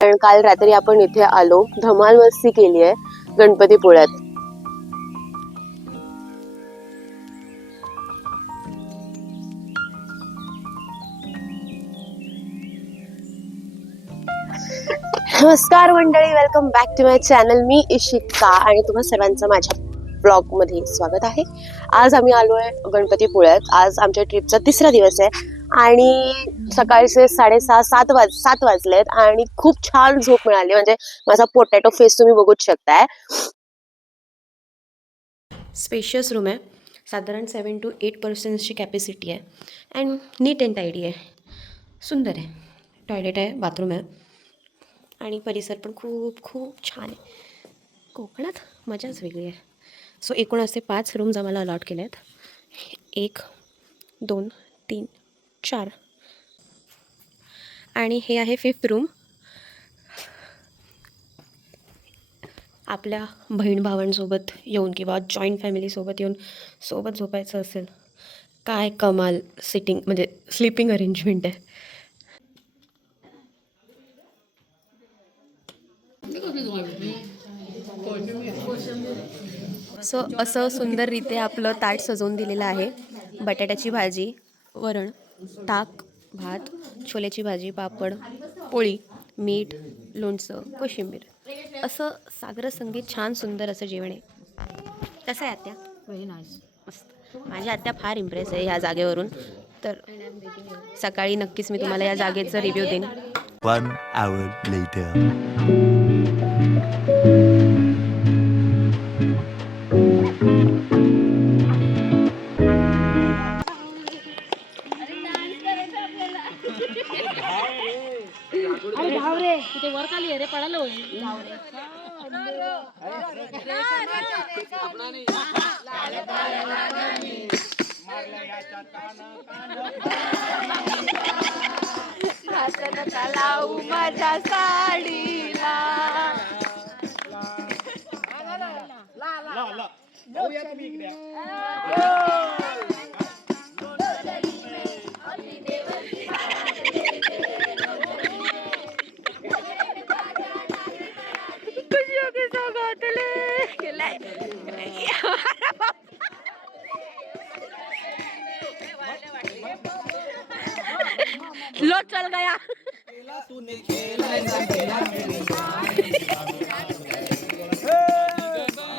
कारण काल रात्री आपण इथे आलो, धमाल मस्ती केली आहे गणपतीपुळ्यात. नमस्कार मंडळी, welcome back to my channel. मी इशिका आणि तुम्हा सर्वांचं माझ्या ब्लॉग मध्ये स्वागत आहे. आज आम्ही आलोय गणपतीपुळ्यात. आज आमच्या ट्रिपचा तिसरा दिवस आहे आणि सकाळचे 6:30-7 वाजलेत आणि खूप छान झोप मिळाली. म्हणजे माझा पोटॅटो फेस तुम्ही बघूच शकताय. स्पेशियस रूम आहे, साधारण 7 to 8% कॅपॅसिटी आहे अँड नीट अँड टायडी आहे. सुंदर आहे. टॉयलेट आहे, बाथरूम आहे आणि परिसर पण खूप खूप छान आहे. कोकणात मजाच वेगळी आहे. सो एकूण असे 5 रूम्स आम्हाला अलॉट केले आहेत. 1, 2, 3, 4 आणि हे आहे 5th रूम. आपल्या बहीण भावांसोबत येऊन किंवा जॉईंट फॅमिलीसोबत येऊन सोबत झोपायचं असेल, काय कमाल सिटिंग म्हणजे स्लीपिंग अरेंजमेंट आहे. सो असं सुंदररीत्या आपलं ताट सजवून दिलेलं आहे. बटाट्याची भाजी, वरण, ताक, भात, छोल्याची भाजी, पापड, पोळी, मीठ, लोणचं, कोशिंबीर, असं सागर संगीत छान सुंदर असं जेवण आहे. कसं आहे आत्या? व्हेरी नाईस, मस्त. माझी आत्या फार इम्प्रेस आहे ह्या जागेवरून. तर सकाळी नक्कीच मी तुम्हाला या जागेचा रिव्ह्यू देईन. 1 hour later. लावू माझ्या साडीला. लो चल गया.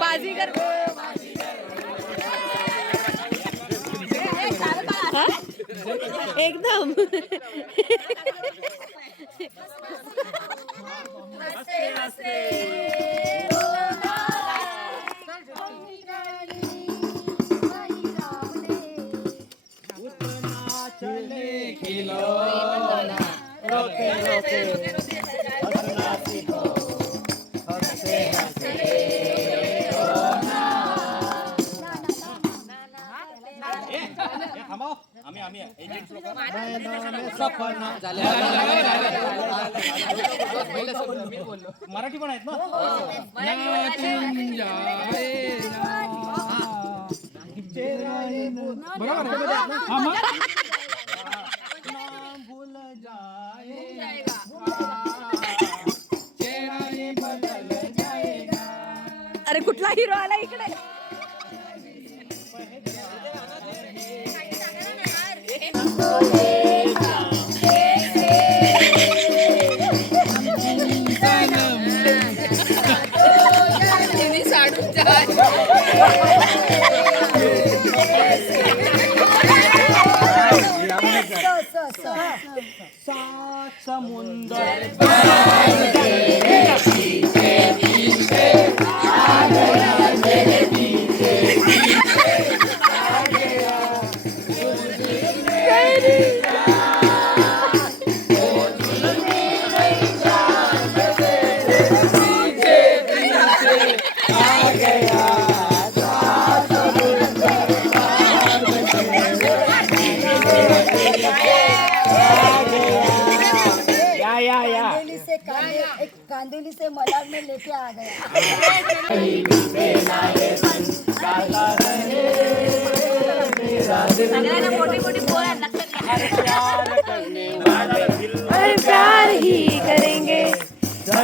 बाजीगर एकदम मराठी पण आहेत ना. अरे कुठला हिरो आला इकडे? समुंदर कांदुली से मलाड में लेके आ गया. मोठी मोठी पोळ्या लक्षात घ्या. प्यार ही करेंगे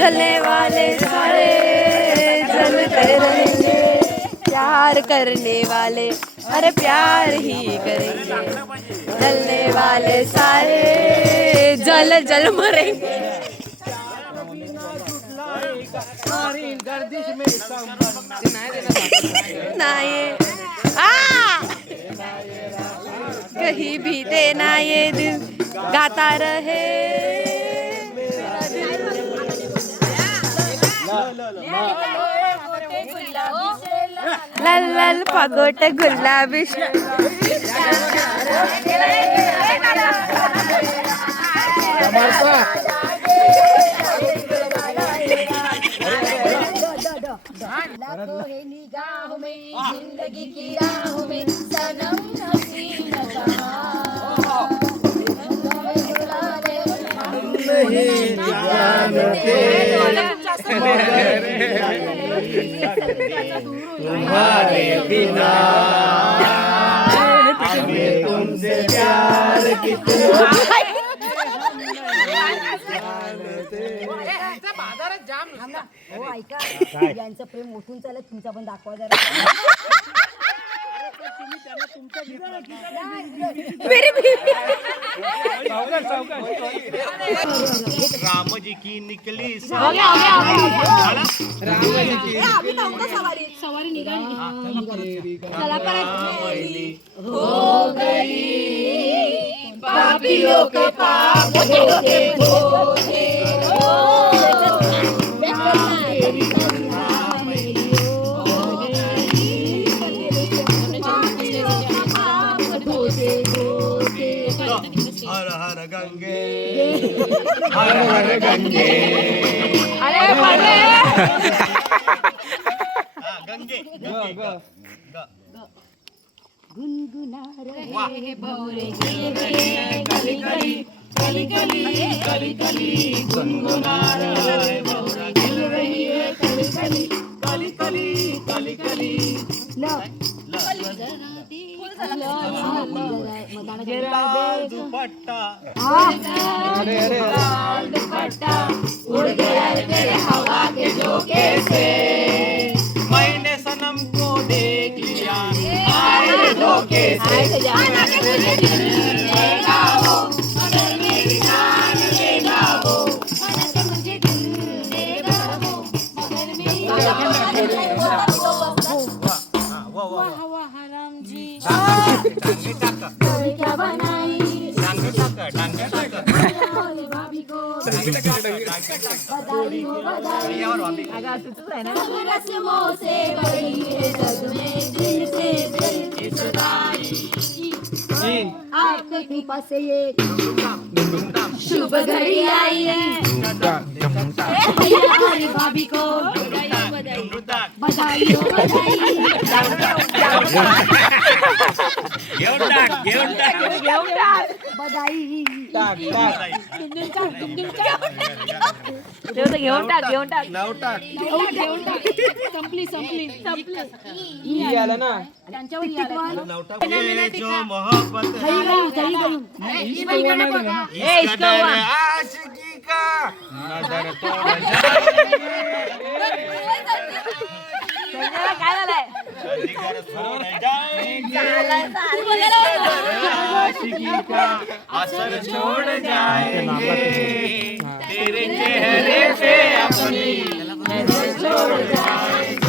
जलने वाले सारे जलते रहेंगे, प्यार करने वाले अरे प्यार ही करेंगे, जलने वाले सारे जल जल मरेंगे। नहीं कहीं भी देना ये दिल गाता रहे मेरा दिल। लल लल पगोट गुलाबी लाखों है निगाहों में जिंदगी की राहों में सनम हसीन कहाँ नहीं जानते तुम्हारे बिना हमें तुमसे प्यार कितना हो ऐका यांचं प्रेम उठून चालत तुमचा पण दाखवा जरा मेरी बीवी राम जी की निकली पापियों के पाप धोखे धोखे हर हर गंगे हर हर गंगे गंगे गुनगुना रहे भौरे कली कली कली कली कली कली गुनगुना रहे भौरे गिर रही है कली कली कली कली कली कली लाल दुपट्टा लाल दुपट्टा उड़ गया तेरे हवा के झोंके से मैंने सनम को देख लिया आए धोखे से मुझे दिल देगा वो मगर मेरी जान देगा वो मुझे दिल देगा वो मगर मेरी जान देगा वो हवा हराम जी कभी क्या बनाई भाभी को बधाई हो बधाई सब रस्मों से बड़ी है जग में दिल से दिल की जुदाई आपके कृपा से ये शुभ घड़ी आई है हमारी भाभी को बधाई हो बधाई बधाई ये जो मोहब्बत आशिकी का नजर तोड़ आशिकी का असर छोड़ जाएंगे तेरे चेहरे पे अपनी नजर छोड़ जाएंगे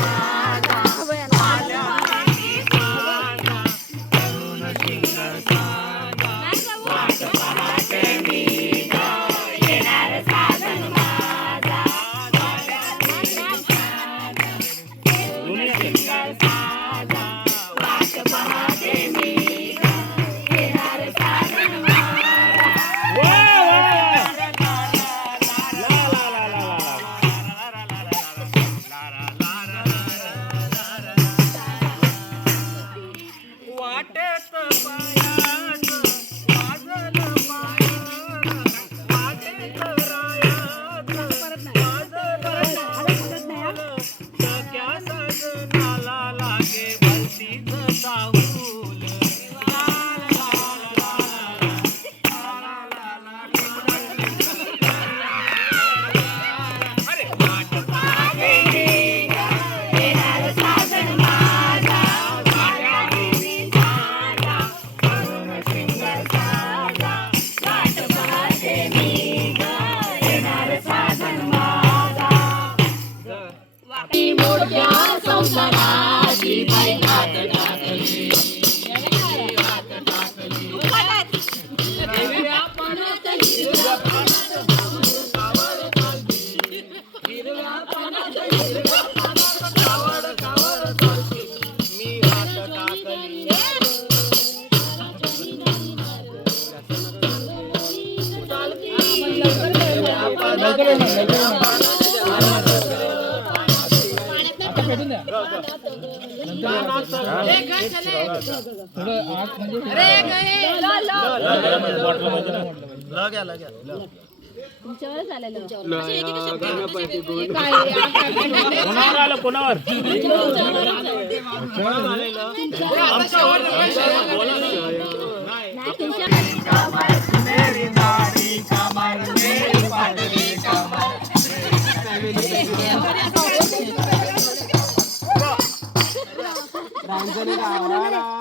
कोणावर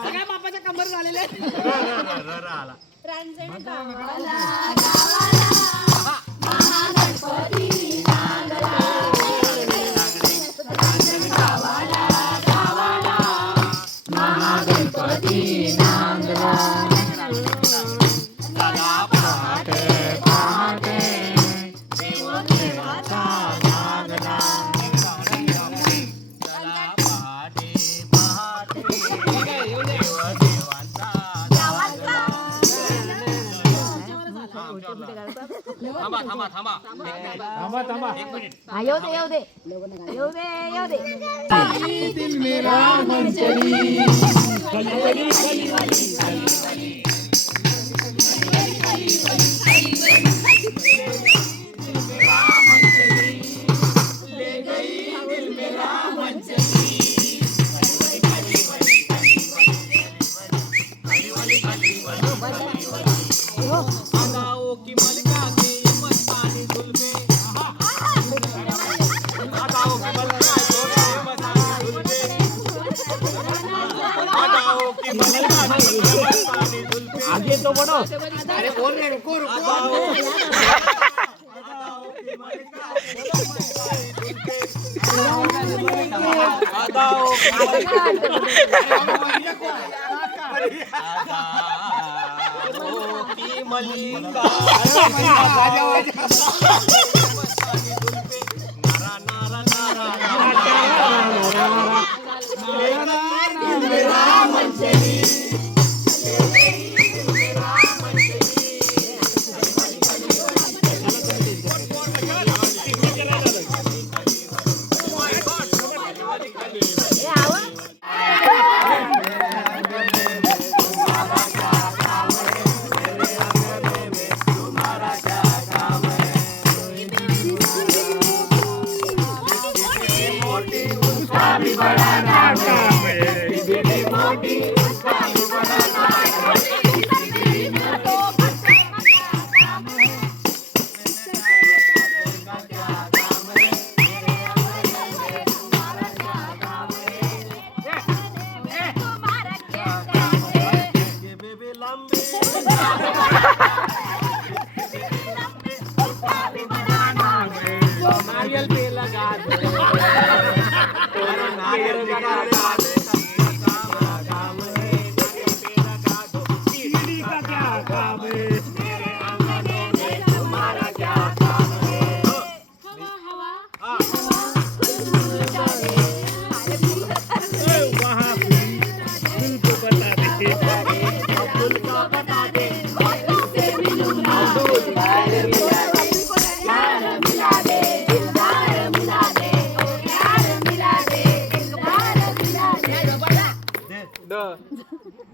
सगळ्या बापाच्या कंबर झालेले आगे तो बढ़ो अरे बोल रे रुको रुको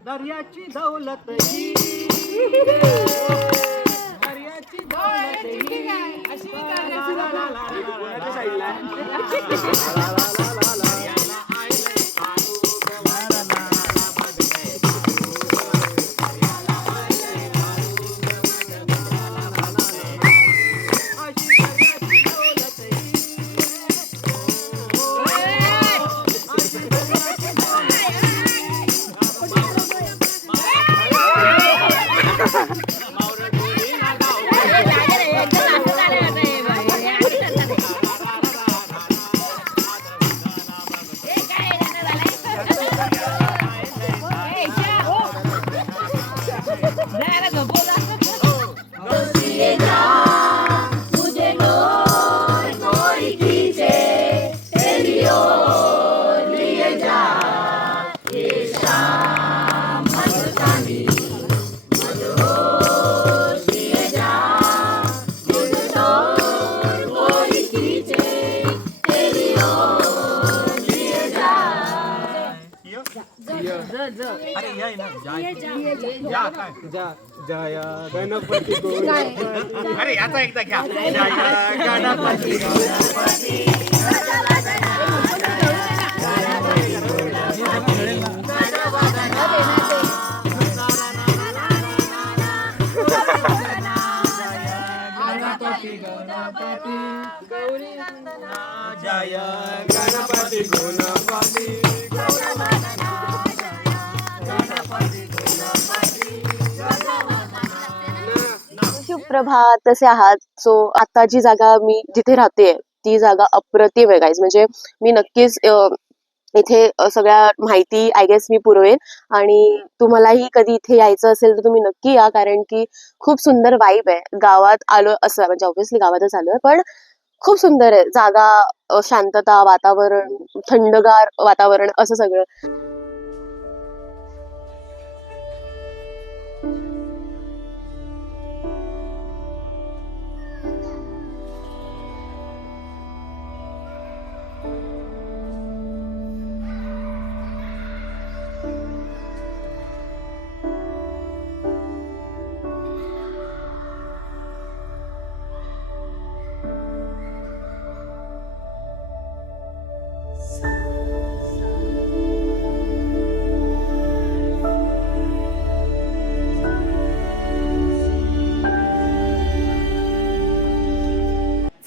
दर्याची दौलत ही दर्याची दौलत ही अशी जय गणपती अरे याचा एकदा घ्या जय गणपती जय गणपती गणपती सुप्रभात, कसे आहात? सो आता जी जागा मी जिथे राहते ती जागा अप्रतिम आहे गाईज. म्हणजे मी नक्कीच इथे सगळ्या माहिती आय गेस मी पुरवेन आणि तुम्हालाही कधी इथे यायचं असेल तर तुम्ही नक्की या, कारण की खूप सुंदर वाईब आहे. गावात आलो असं म्हणजे ऑब्व्हियसली गावातच आलोय, पण खूप सुंदर आहे जागा, शांतता, वातावरण, थंडगार वातावरण, असं सगळं.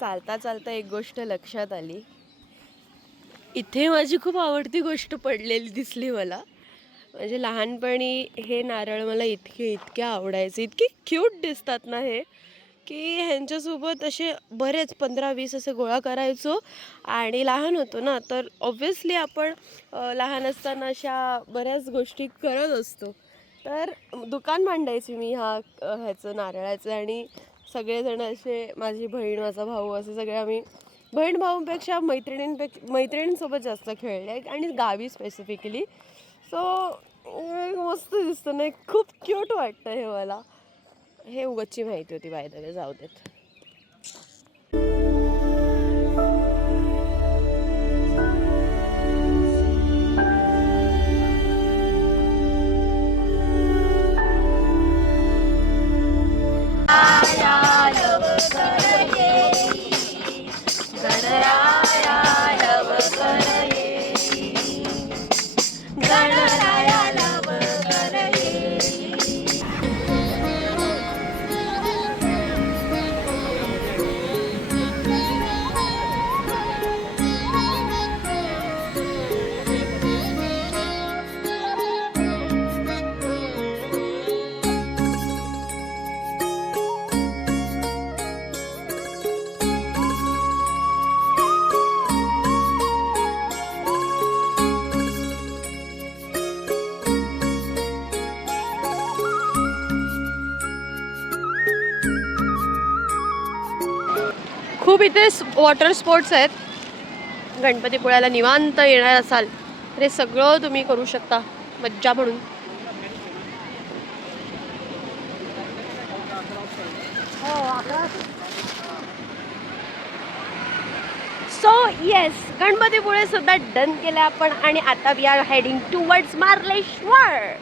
चालता चालता एक गोष्ट लक्षात आली. इथे माझी खूप आवडती गोष्ट पडलेली दिसली मला. म्हणजे लहानपणी हे नारळ मला इतके आवडायचे, इतके क्यूट दिसतात ना हे, की ह्यांच्यासोबत असे बरेच 15-20 असे गोळा करायचो. आणि लहान होतो ना, तर ऑब्व्हियसली आपण लहान असताना अशा बऱ्याच गोष्टी करत असतो. तर दुकान मांडायची मी ह्याचं नारळाचं, आणि सगळेजण असे, माझी बहीण, माझा भाऊ, असे सगळे आम्ही, बहीण भाऊंपेक्षा मैत्रिणींसोबत जास्त खेळले, आणि गावी स्पेसिफिकली. सो मस्त दिसतं ना, खूप क्यूट वाटतं हे मला. हे उगाचची माहिती होती, बाय द वे, जाऊ देत. खूप इथे वॉटर स्पोर्ट्स आहेत. गणपतीपुळ्याला निवांत येणार असाल तर हे सगळं तुम्ही करू शकता मज्जा म्हणून. सो येस, गणपतीपुळे सुद्धा डन केलं आपण, आणि आता we are heading towards Marleshwar.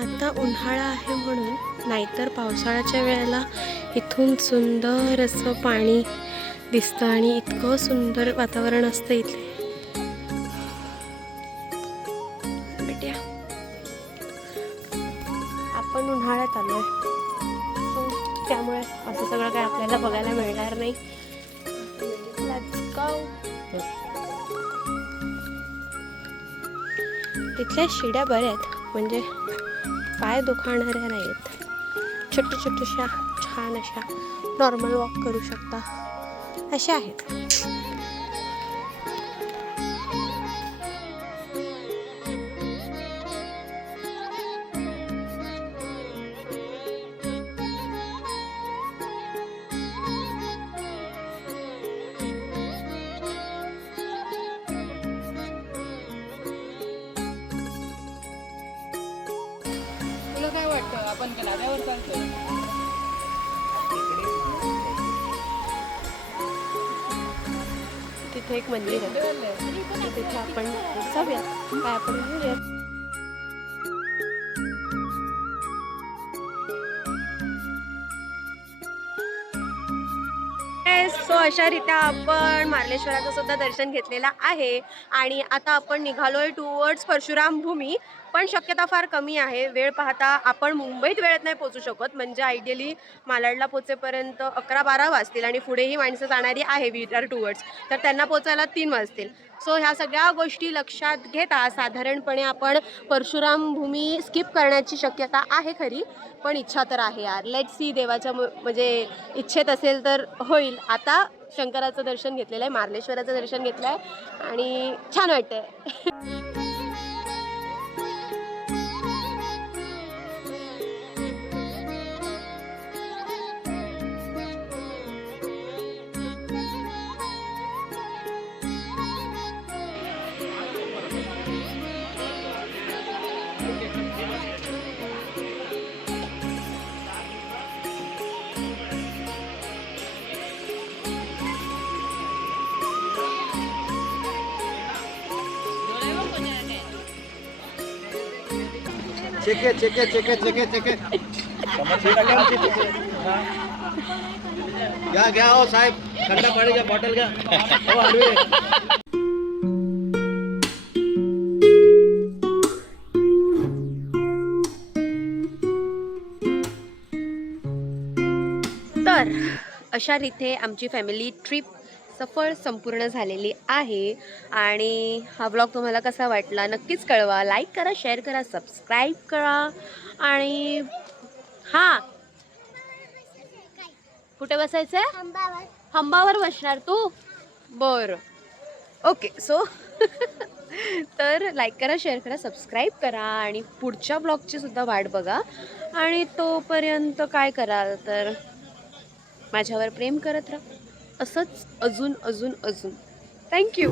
आता उन्हाळा आहे म्हणून, नाहीतर पावसाळ्याच्या वेळेला इथून सुंदर असं पाणी दिसतं आणि इतकं सुंदर वातावरण असतं इथे. बेट्या सगळं काय आपल्याला बघायला मिळणार नाही. Let's go. तिथल्या शिड्या बऱ्या आहेत, म्हणजे पाय दुखावणाऱ्या नाही आहेत. छोट्या छोट्याशा छान अशा नॉर्मल वॉक करू शकता अशा आहेत. तुला काय वाटतं आपण नाव्यावर चालतोय? तिथे एक मंदिर आहे, तिथे आपण जाऊया, काय आपण घेऊया. सो अशा रीत्या आपण मार्लेश्वराचं सुद्धा दर्शन घेतलेलं आहे आणि आता आपण निघालोय टुवर्ड्स परशुराम भूमी. पण शक्यता फार कमी आहे. वेळ पाहता आपण मुंबईत वेळेत नाही पोचू शकत, म्हणजे आयडियली मालाडला पोचेपर्यंत 11-12 वाजतील आणि पुढेही माणसं जाणारी आहे विरार टुवर्ड्स, तर त्यांना पोचायला 3 वाजतील. सो ह्या सगळ्या गोष्टी लक्षात घेता साधारणपणे आपण परशुराम भूमी स्किप करण्याची शक्यता आहे खरी, पण इच्छा तर आहे यार. लेट्स सी, देवाच्या म्हणजे इच्छेत असेल तर होईल. आता शंकराचं दर्शन घेतलेलं आहे, मार्लेश्वराचं दर्शन घेतलं आहे आणि छान वाटतंय. चेके चेके चेके चेके चेके घ्या हो साहेब, थंड पाणी घ्या, बॉटल घ्या. हो आडवे. तर अशा रीते आमची फॅमिली ट्रिप सफळ संपूर्ण झालेली आहे आणि हा ब्लॉग तुम्हाला कसा वाटला नक्कीच कळवा. लाईक करा, शेअर करा, सबस्क्राईब करा आणि हां, कुठे बसायचं आहे? हंबावर बसणार तू? बरं, ओके. सो तर लाईक करा, शेअर करा, सबस्क्राईब करा आणि पुढच्या ब्लॉगची सुद्धा वाट बघा. आणि तोपर्यंत काय कराल तर माझ्यावर प्रेम करत राहा असंच अजून अजून अजून. थँक्यू.